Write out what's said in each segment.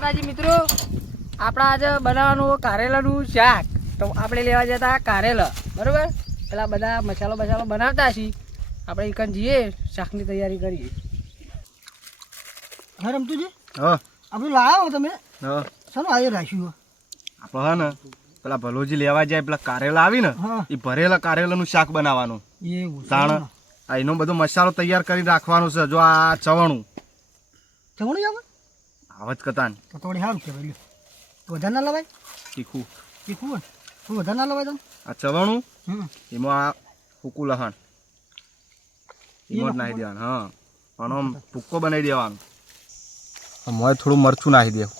માતાજી મિત્રો, આપણા આજે બનાવવાનું કારેલાનું શાક. તો આપણે લેવા જતા કારેલા, બરાબર. પેલા બધા મસાલો બનાવતા છીએ. આપણે એકન જઈએ, શાકની તૈયારી કરીએ. હા રમતુજી, હા આપણે લાવ્યો તમે હા ચાલો આજે રાખ્યું. આપણે હા ને પેલા ભલોજી લેવા જાય પેલા કારેલા આવી ને હા એ ભરેલા કારેલાનું શાક બનાવવાનું. એવું તાણ આ એનો બધો મસાલો તૈયાર કરી રાખવાનો છે. જો આ ચવણું ચવણી આવે આવત કતાન તો થોડી સારું કહેવાય. લ્યો તો વધારે ના લવાય, તીખું તીખું હોય તો વધારે ના લવાય તમે. આ ચવણું હમ એમાં આ ફૂકું લહણ એમાં જ નાખી દેવાનું. હા પણ આમ ભૂક્કો બનાવી દેવાનો. મોય થોડું મરચું નાખી દેવું.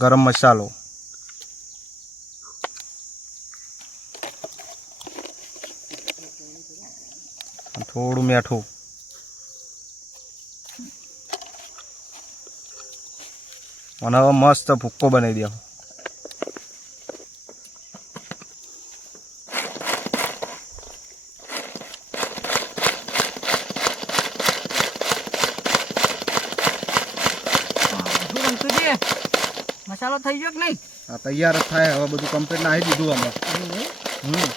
ગરમ મસાલો, થોડું મીઠું, અને હવે મસ્ત ભૂક્કો બનાવી દેવો. મસાલો થઈ ગયો કે નહીં? આ તૈયાર જ થાય. હવે બધું કમ્પ્લીટ નાખી દીધું અમે.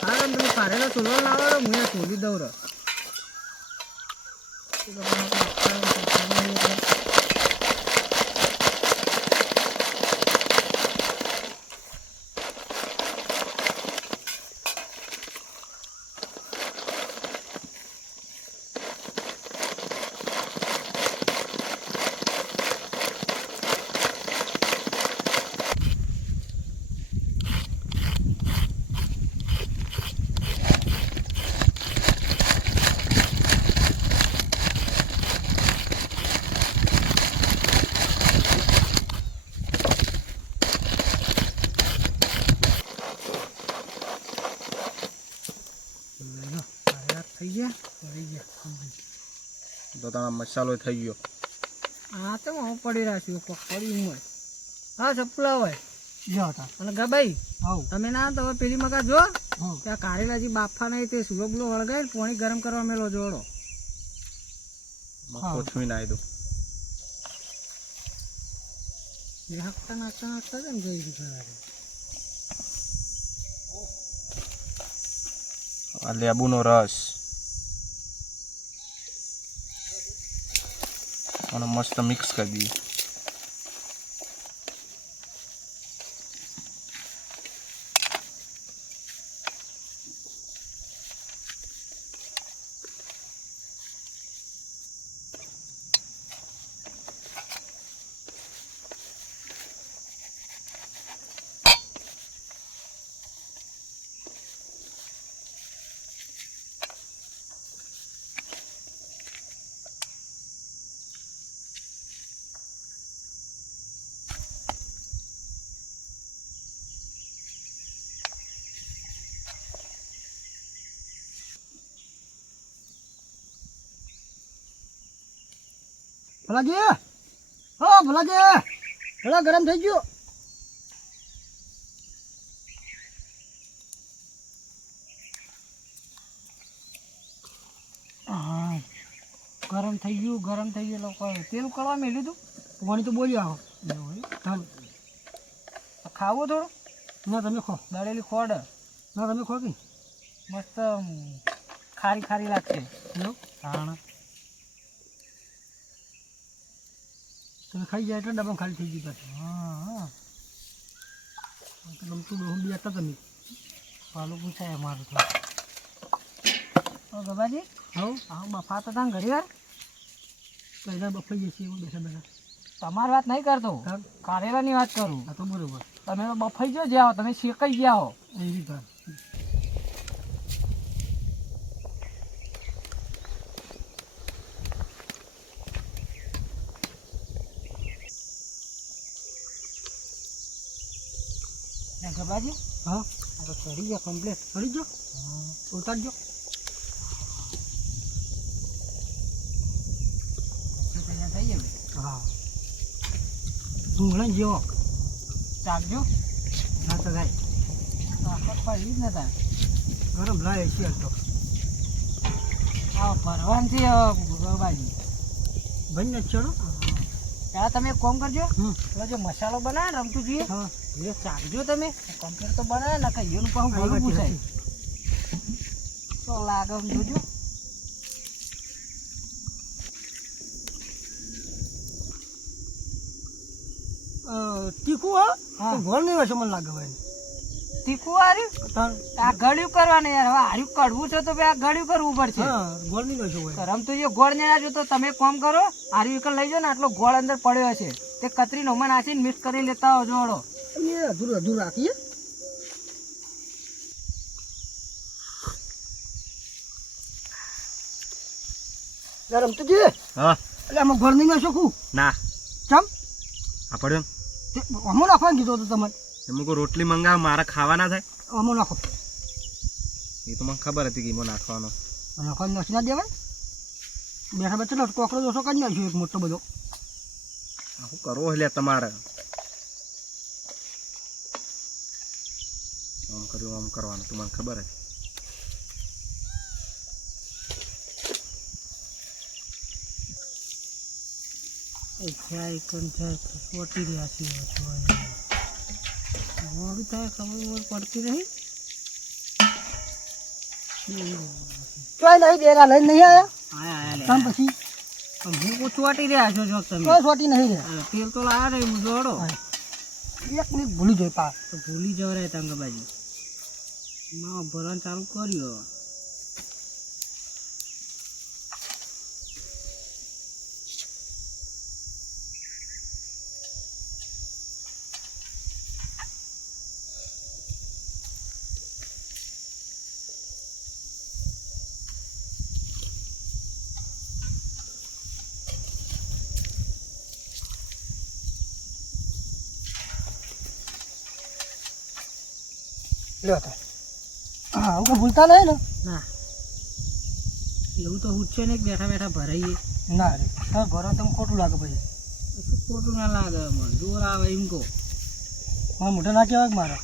હા તમે કારેલા છોલવા લાવો, હું છોલી દઉં રહો. થઈ ગયા તો તારા મસાલો થઈ ગયો. હા તો હું પડી રાખ્યું પડી હોય. હા ચપલા હોય લ્યો હતા અને ગબાઈ આવ તમે ના તો હવે પેલી મગા જો હા ત્યાં કારેલા જે બાફા નહીં તે સુલો બુલો વળગાય ને પાણી ગરમ કરવા મેલો જોડો. કોથમી નાખી દો. નાખતા છે ને જોઈ દીધા. આ લેબુનો રસ અને મસ્ત મિક્સ કરી દઈએ. ભલાજી, હા ભલાજી, પેલા ગરમ થઈ ગયો. હા ગરમ થઈ ગયું લોકો તેલ ઉકળવા મેલ્યું તું. પાણી તો બોલ્યો આવો. ચાલ ખાવું થોડું ના તમે ખો, દળેલી ખોડ ના તમે ખો કે મસ્ત ખારી લાગશે. હા તમે ખાઈ જાય એટલે ડબ્બા ખાલી થઈ ગયું પાછું. હા ગમતું બહુ બી હતા તમે. પાલું પૂછાય અમારું તો ગબાજી. હા હા બફા તો ત્યાં ઘડી વાર પહેલાં બફાઈ જશે એવું બેઠા બેઠા. તમારી વાત નહીં કરતો, કારેલાની વાત કરું. હા તો બરોબર તમે તો બફાઈ જો જાઓ, તમે શેકાઈ ગયા હો. એવી વાત. ગબાજી હા આ તો ચડી ગયા કમ્પ્લીટ. ચડી ગયો, ઉતારજો. તૈયાર થઈ ગયું. હા ડુંગળી જેવો ચાકજો ના તો થાય. આખત પડી જ નતા. ગરમ લાય છે તો આ ભરવાનું છે બાજી ભાઈ ને ચડો ત્યાં તમે એક કામ કરજો હમ. પેલો જે મસાલો બનાવે ને રમતું જોઈએ હા એ ચાખજો તમે કમ્પ્લીટ તો બનાવે ને કઈ એનું પણ બોલું પૂછાય તો લાગે એમ જોજો તીખું હા હા. તો ગોળ નહીં હોય છે મને લાગે ભાઈ તીખું હાર્યું તાર આ ગળ્યું કરવાનું યાર હવે હાર્યું કડવું છે તો ભાઈ આ ગળ્યું કરવું પડશે હા ગોળ નહીં હોય છે ભાઈ રમતું જે ગોળ ને નાખજો તો તમે કોમ કરો હાર્યું એક લઈ જાઓ ને આટલો ગોળ અંદર પડ્યો હશે તે કતરી નોમાં નાખીને મિક્સ કરી લેતા આવજો હળો એ અધૂરું રાખીએ રમતું જે હા એટલે આમાં ગોળ નહીં હોય શકું ના ચમ આ પડ્યો અમો નાખવાનું કીધું હતું તમારે એમ કોઈ રોટલી મંગાવ મારા ખાવા ના થાય અમો નાખો એ તો મને ખબર હતી કે એમાં નાખવાનો નાખવાનું નાખી ના દેવાય બેઠા બેઠા કોકરો દોસો કાઢી નાખ્યો એક મોટો બધો શું કરવો એટલે તમારે આમ કર્યું આમ કરવાનું તું મને ખબર હતી સોટી રહ્યા છીએ મોડું થાય ખબર પડતી નહીં ચોય નહીં દેરા લઈને નહીં આવ્યા આયા તમ પછી હું ચોટી રહ્યા છો જો તમે ચોય સોટી નહીં રહ્યા તેલ તો લાયા રે હું જોડો એક મિનિટ ભૂલી જોઈ પા તો ભૂલી જવા રે તંગબાજી માં ભરવાનું ચાલુ કર્યો લ્યો તો હા હું કોઈ ભૂલતા નહીં ને ના એવું તો ઉઠશે ને બેઠા બેઠા ભરાઈએ ના રે તમે ભરો તમે ખોટું લાગે પછી શું ખોટું ના લાગે મને જોર આવે એમ કહો મારા મોઢે ના કહેવાય કે મારા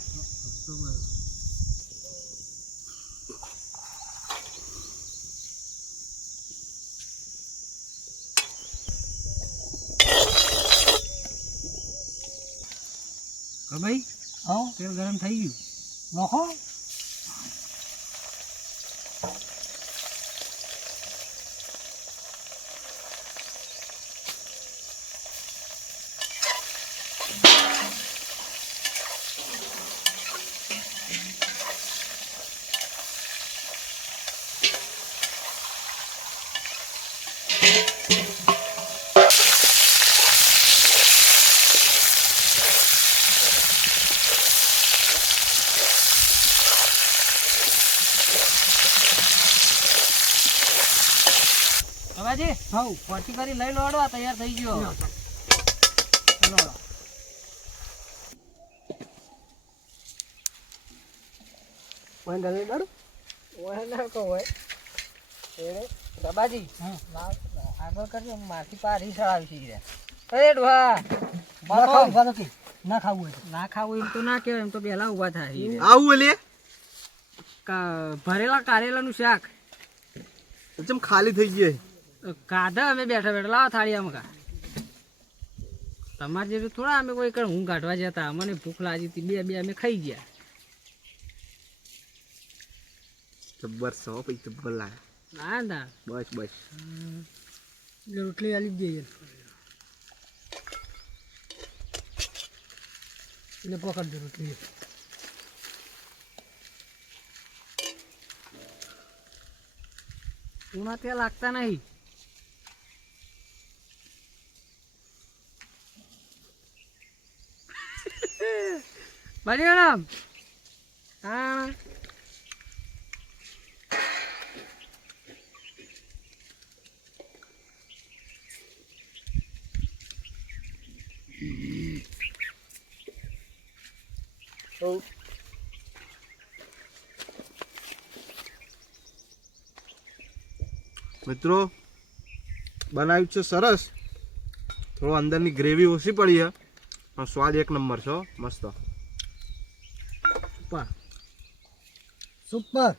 ભાઈ હા તેલ ગરમ થઈ ગયું નાખો બાબાજી હા પોટી કરી લઈ લો હળો, આ તૈયાર થઈ ગયો લો. કોઈ ગમે દાડો ઓય ના કહો હોય એ બાબાજી હા આગળ કરજો માથી પારી સળાવી છે અરે ડોહા ના ખાવું ઉભા નથી ના ખાવું હોય ના ખાવું એમ તો ના કહેવાય, એમ તો પહેલા ઊભા થાય આવું એટલે ભરેલા કારેલાનું શાક ચમ ખાલી થઈ ગઈ કાઢા અમે બેઠા બેઠા લાવો થાળી આમ કા તમારે જેટલું થોડા અમે કોઈ હું કાઢવા જતા, અમને ભૂખ લાગી હતી બે બે અમે ખાઈ ગયા. જબ્બર સો પછી જબ્બર લાગે. ના ના બસ બસ એટલે રોટલી આલી જ દઈએ એટલે પકડજો રોટલી ઉના ત્યાં લાગતા નહીં. બાજી મેડમ હા મિત્રો બનાવ્યું છે સરસ, થોડો અંદરની ગ્રેવી ઓછી પડી છે પણ સ્વાદ એક નંબર છે હો, મસ્ત. ઉપર સુપર